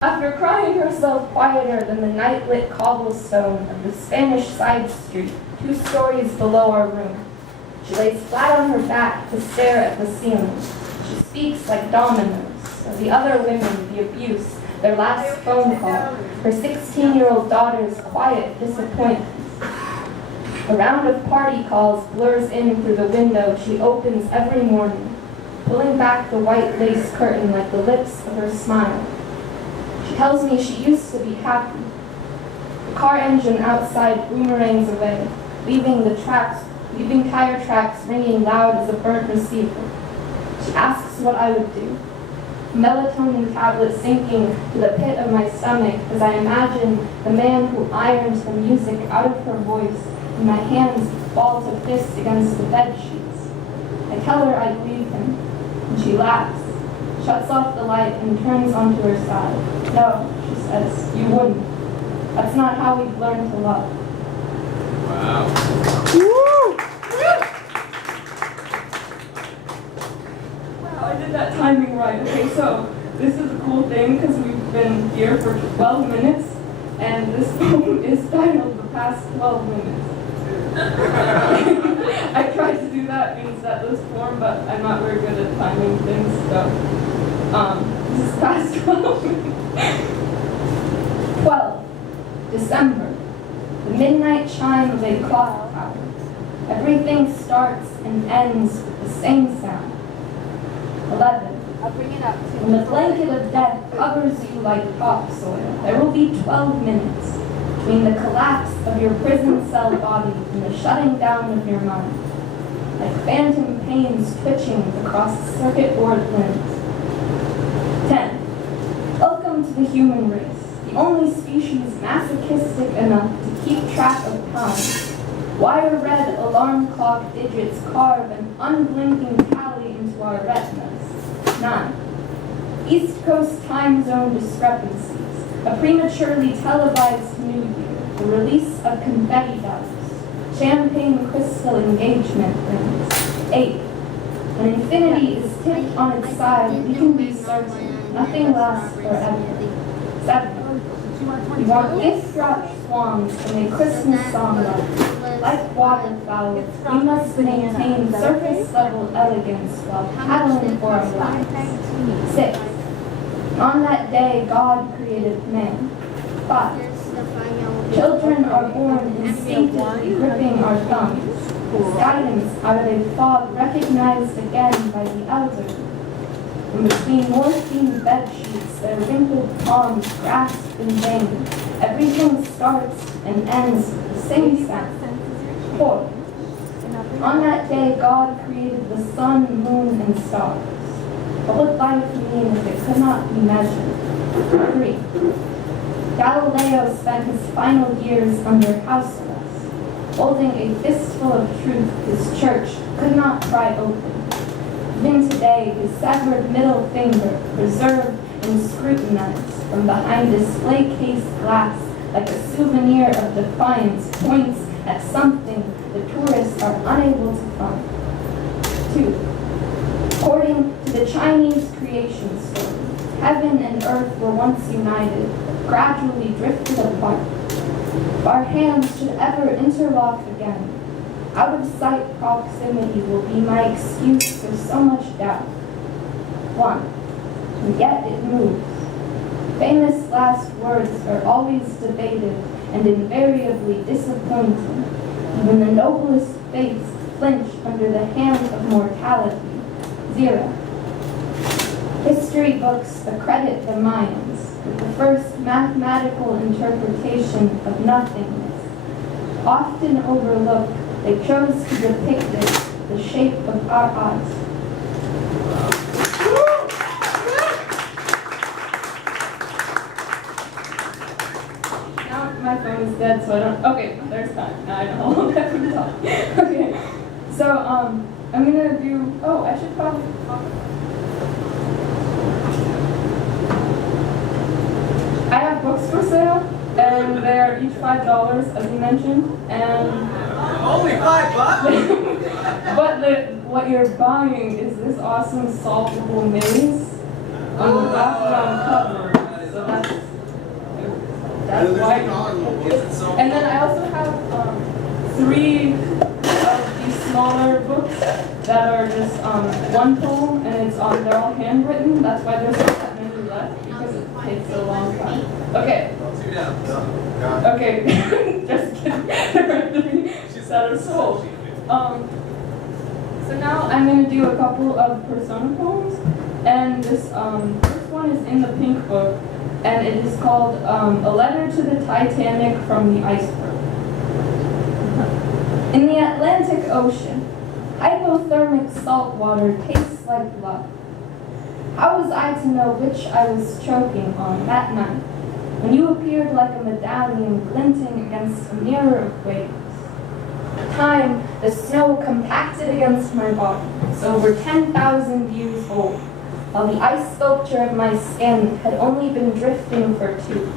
After crying herself quieter than the night-lit cobblestone of the Spanish side street, 2 stories below our room, she lays flat on her back to stare at the ceiling. She speaks like dominoes of the other women, the abuse, their last phone call, her 16-year-old daughter's quiet disappointment. A round of party calls blurs in through the window she opens every morning, pulling back the white lace curtain like the lips of her smile. She tells me she used to be happy. The car engine outside boomerangs away, leaving tire tracks ringing loud as a burnt receiver. She asks what I would do. Melatonin tablet sinking to the pit of my stomach as I imagine the man who irons the music out of her voice and my hands ball to fist against the bed sheets. I tell her I believe him, and she laughs, shuts off the light, and turns onto her side. No, she says, you wouldn't. That's not how we've learned to love. Wow. Woo! Wow, I did that timing right. Okay, so this is a cool thing because we've been here for 12 minutes, and this poem is titled The Past 12 Minutes. I tried to do that in setlist form, but I'm not very good at timing things, so this is past 12 minutes. 12. December. The midnight chime of a clock tower. Everything starts and ends with the same sound. 11. I'll bring it up. When the blanket of death covers you like topsoil, there will be 12 minutes between the collapse of your prison cell body and the shutting down of your mind, like phantom pains twitching across the circuit board limbs. 10. Welcome to the human race, the only species masochistic enough to keep track of time. Wire-red alarm clock digits carve an unblinking tally into our retinas. 9. East Coast time zone discrepancies, a prematurely televised New Year, the release of confetti dust, champagne crystal engagement rings. 8. When infinity is tipped on its side, we can be certain nothing lasts forever. 7. We want gift-wrapped swans from a Christmas song like waterfowl. We must maintain surface-level elegance while paddling for our lives. 6. On that day, God created man. 5. Children are born instinctively gripping our thumbs, guidance out of a fog recognized again by the elderly. And between morphine bed sheets, their wrinkled palms grasp in vain. Everything starts and ends with the same sound. 4. On that day, God created the sun, moon, and stars. What would life mean if it could not be measured? 3. Galileo spent his final years under house arrest, holding a fistful of truth his church could not pry open. Even today, his severed middle finger, preserved and scrutinized from behind display case glass like a souvenir of defiance, points at something the tourists are unable to find. 2. According to the Chinese creation story, heaven and earth were once united, gradually drifted apart. If our hands should ever interlock again, out of sight proximity will be my excuse for so much doubt. 1. And yet it moves. Famous last words are always debated and invariably disappointing. Even the noblest faiths flinch under the hand of mortality. 0. History books accredit the Mayans with the first mathematical interpretation of nothingness. Often overlooked, they chose to depict it the shape of our eyes. Now my phone is dead, so I don't. Okay, there's time. Now I know how long I have to talk. Okay, so I'm gonna do. Oh, I should probably talk. I have books for sale, and they're each $5, as you mentioned, and Only $5? but what you're buying is this awesome solvable maze on the background cover. So that's why. And then I also have 3 of these smaller books that are just one poem, and they're all handwritten. That's why there's not that many left, because it takes a long time. Okay. Okay. Just kidding. There are 3 that are sold. So now I'm going to do a couple of persona poems, and this first one is in the pink book, and it is called A Letter to the Titanic from the Iceberg. In the Atlantic Ocean, hypothermic salt water tastes like blood. How was I to know which I was choking on that night, when you appeared like a medallion glinting against a mirror of waves? At the time, the snow compacted against my body was over 10,000 years old, while the ice sculpture of my skin had only been drifting for 2.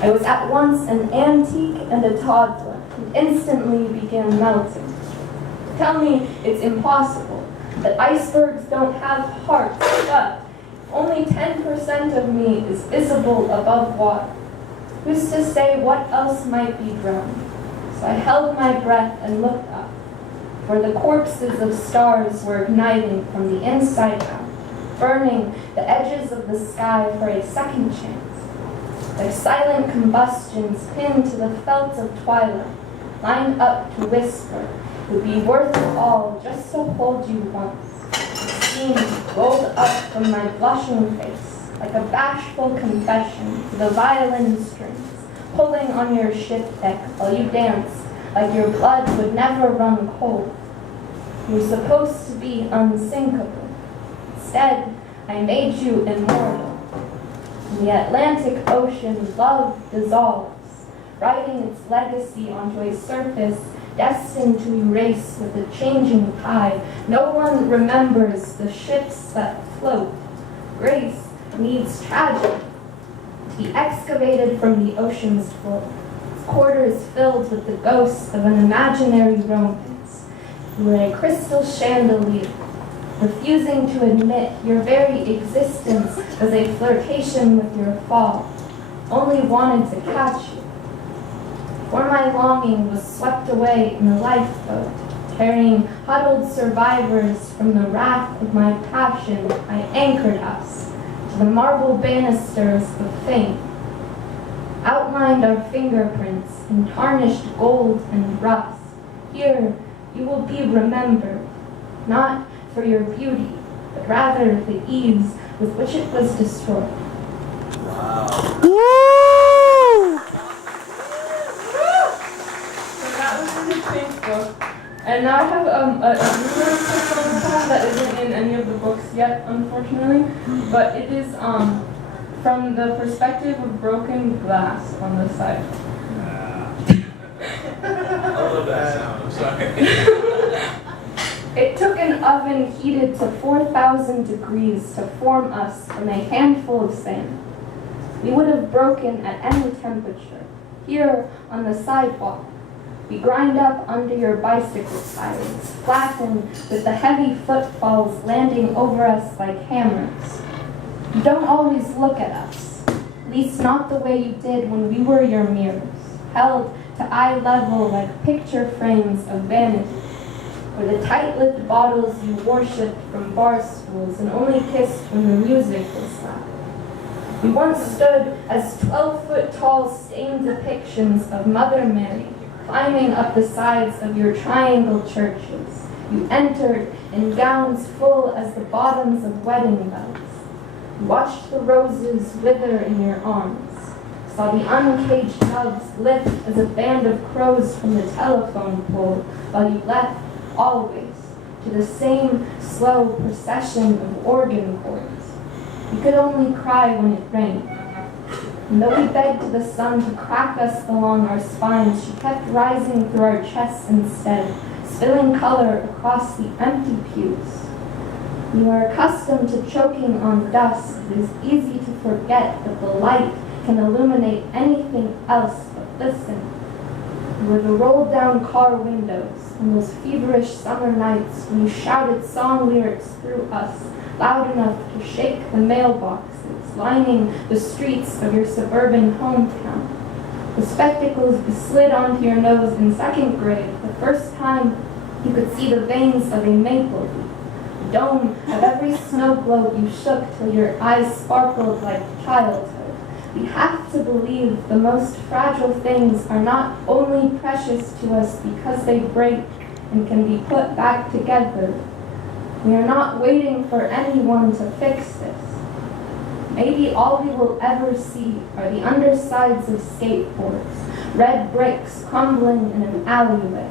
I was at once an antique and a toddler, and instantly began melting. Tell me it's impossible, that icebergs don't have hearts, but only 10% of me is visible above water. Who's to say what else might be drowned? So I held my breath and looked up, for the corpses of stars were igniting from the inside out, burning the edges of the sky for a second chance. Their silent combustions pinned to the felt of twilight, lined up to whisper, would be worth it all just to hold you once. Steam rolled up from my blushing face, like a bashful confession to the violin strings, pulling on your ship deck while you danced like your blood would never run cold. You were supposed to be unsinkable. Instead, I made you immortal. In the Atlantic Ocean, love dissolves, writing its legacy onto a surface destined to erase with the changing tide. No one remembers the ships that float. Grace needs tragedy to be excavated from the ocean's floor. Its quarters filled with the ghosts of an imaginary romance. You were a crystal chandelier, refusing to admit your very existence as a flirtation with your fall, only wanted to catch you. For my longing was swept away in a lifeboat, carrying huddled survivors from the wrath of my passion, I anchored us to the marble banisters of fame, outlined our fingerprints in tarnished gold and rust. Here you will be remembered, not for your beauty, but rather the ease with which it was destroyed. Wow. Facebook. And now I have a newer poem that isn't in any of the books yet, unfortunately, but it is from the perspective of broken glass on the side. I love that sound. I'm sorry. It took an oven heated to 4,000 degrees to form us from a handful of sand. We would have broken at any temperature. Here on the sidewalk, we grind up under your bicycle tires, flattened with the heavy footfalls landing over us like hammers. You don't always look at us, at least not the way you did when we were your mirrors, held to eye level like picture frames of vanity, or the tight-lipped bottles you worshipped from bar stools and only kissed when the music was loud. We once stood as 12-foot-tall stained depictions of Mother Mary, climbing up the sides of your triangle churches. You entered in gowns full as the bottoms of wedding bells. You watched the roses wither in your arms, saw the uncaged doves lift as a band of crows from the telephone pole, while you left, always, to the same slow procession of organ chords. You could only cry when it rained. And though we begged the sun to crack us along our spines, she kept rising through our chests instead, spilling color across the empty pews. You are accustomed to choking on dust. It is easy to forget that the light can illuminate anything else but listen. You were the rolled-down car windows on those feverish summer nights when you shouted song lyrics through us, loud enough to shake the mailboxes, lining the streets of your suburban hometown. The spectacles you slid onto your nose in second grade, the first time you could see the veins of a maple leaf. The dome of every snow globe you shook till your eyes sparkled like childhood. We have to believe the most fragile things are not only precious to us because they break and can be put back together. We are not waiting for anyone to fix this. Maybe all we will ever see are the undersides of skateboards, red bricks crumbling in an alleyway.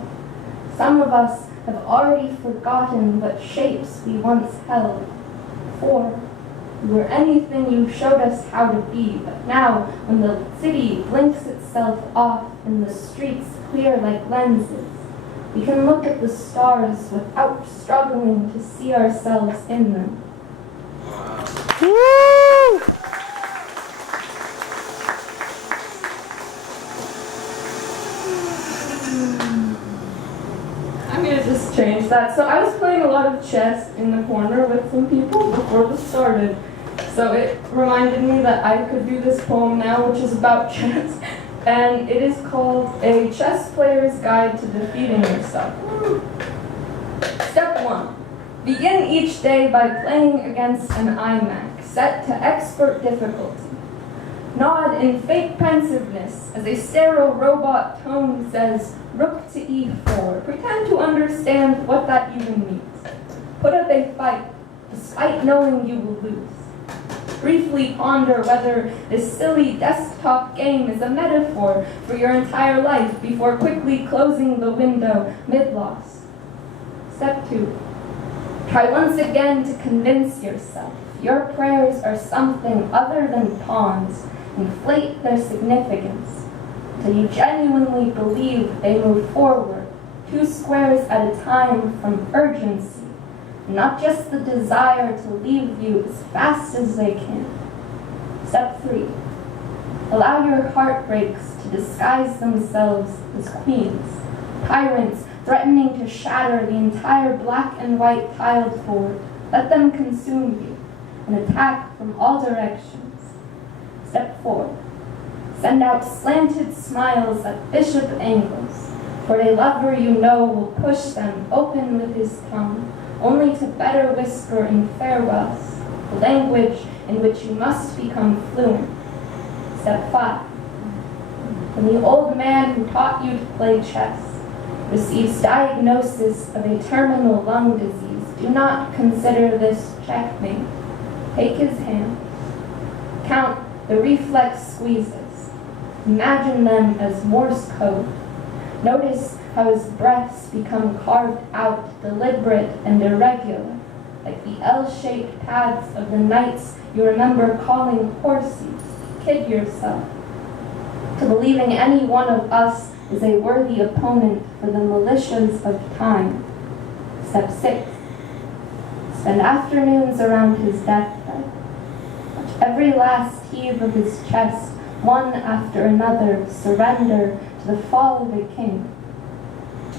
Some of us have already forgotten what shapes we once held. For we were anything you showed us how to be, but now when the city blinks itself off and the streets clear like lenses, we can look at the stars without struggling to see ourselves in them. Woo! I'm gonna just change that. So I was playing a lot of chess in the corner with some people before this started. So it reminded me that I could do this poem now, which is about chess. And it is called A Chess Player's Guide to Defeating Yourself. Step 1. Begin each day by playing against an iMac, set to expert difficulty. Nod in fake pensiveness as a sterile robot tone says, Rook to e4. Pretend to understand what that even means. Put up a fight, despite knowing you will lose. Briefly ponder whether this silly desktop game is a metaphor for your entire life before quickly closing the window mid-loss. Step 2. Try once again to convince yourself your prayers are something other than pawns. Inflate their significance until you genuinely believe they move forward 2 squares at a time from urgency. Not just the desire to leave you as fast as they can. Step 3. Allow your heartbreaks to disguise themselves as queens, tyrants threatening to shatter the entire black and white tiled board. Let them consume you and attack from all directions. Step 4. Send out slanted smiles at bishop angles, for a lover you know will push them open with his tongue, only to better whisper in farewells, the language in which you must become fluent. Step 5. When the old man who taught you to play chess receives diagnosis of a terminal lung disease, do not consider this checkmate. Take his hand. Count the reflex squeezes. Imagine them as Morse code. Notice how his breaths become carved out, deliberate and irregular, like the L-shaped paths of the Nites you remember calling horses. Kid yourself to believing any one of us is a worthy opponent for the militias of time. Step 6. Spend afternoons around his deathbed. Watch every last heave of his chest, one after another, surrender to the fall of a king.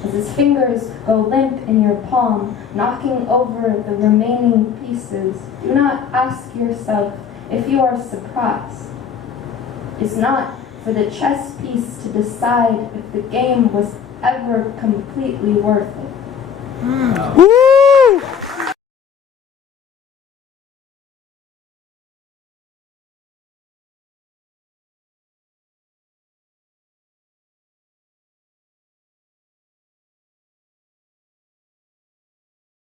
As his fingers go limp in your palm, knocking over the remaining pieces, do not ask yourself if you are surprised. It's not for the chess piece to decide if the game was ever completely worth it. Woo!